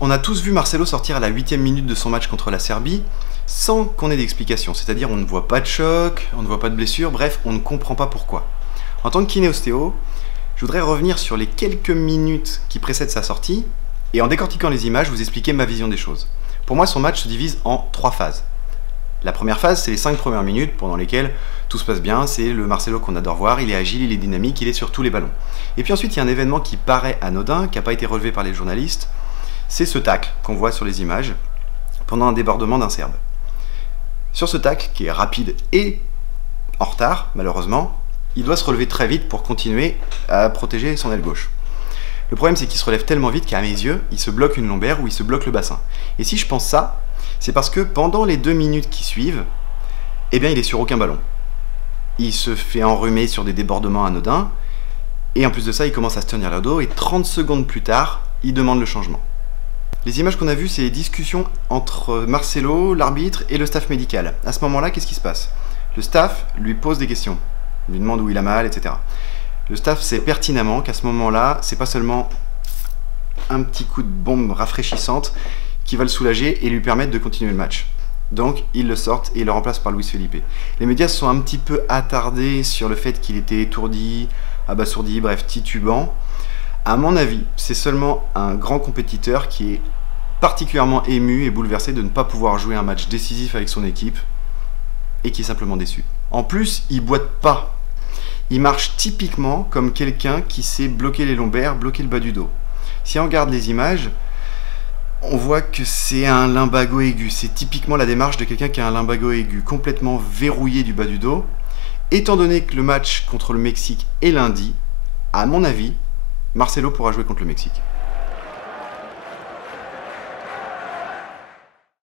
On a tous vu Marcelo sortir à la 8e minute de son match contre la Serbie sans qu'on ait d'explication, c'est-à-dire on ne voit pas de choc, on ne voit pas de blessure, bref, on ne comprend pas pourquoi. En tant que kiné-ostéo, je voudrais revenir sur les quelques minutes qui précèdent sa sortie et en décortiquant les images, vous expliquer ma vision des choses. Pour moi, son match se divise en 3 phases. La première phase, c'est les 5 premières minutes pendant lesquelles tout se passe bien, c'est le Marcelo qu'on adore voir, il est agile, il est dynamique, il est sur tous les ballons. Et puis ensuite, il y a un événement qui paraît anodin, qui n'a pas été relevé par les journalistes, c'est ce tacle qu'on voit sur les images pendant un débordement d'un Serbe. Sur ce tacle, qui est rapide et en retard, malheureusement, il doit se relever très vite pour continuer à protéger son aile gauche. Le problème, c'est qu'il se relève tellement vite qu'à mes yeux, il se bloque une lombaire ou il se bloque le bassin. Et si je pense ça, c'est parce que pendant les 2 minutes qui suivent, eh bien, il est sur aucun ballon. Il se fait enrhumer sur des débordements anodins, et en plus de ça, il commence à se tenir le dos, et 30 secondes plus tard, il demande le changement. Les images qu'on a vues, c'est les discussions entre Marcelo, l'arbitre et le staff médical. À ce moment-là, qu'est-ce qui se passe? Le staff lui pose des questions, lui demande où il a mal, etc. Le staff sait pertinemment qu'à ce moment-là, c'est pas seulement un petit coup de bombe rafraîchissante qui va le soulager et lui permettre de continuer le match. Donc, ils le sortent et ils le remplacent par Luis Felipe. Les médias se sont un petit peu attardés sur le fait qu'il était étourdi, abasourdi, bref, titubant. À mon avis, c'est seulement un grand compétiteur qui est particulièrement ému et bouleversé de ne pas pouvoir jouer un match décisif avec son équipe et qui est simplement déçu. En plus, il boite pas. Il marche typiquement comme quelqu'un qui sait bloquer les lombaires, bloquer le bas du dos. Si on regarde les images, on voit que c'est un lumbago aigu. C'est typiquement la démarche de quelqu'un qui a un lumbago aigu, complètement verrouillé du bas du dos. Étant donné que le match contre le Mexique est lundi, à mon avis, Marcelo pourra jouer contre le Mexique.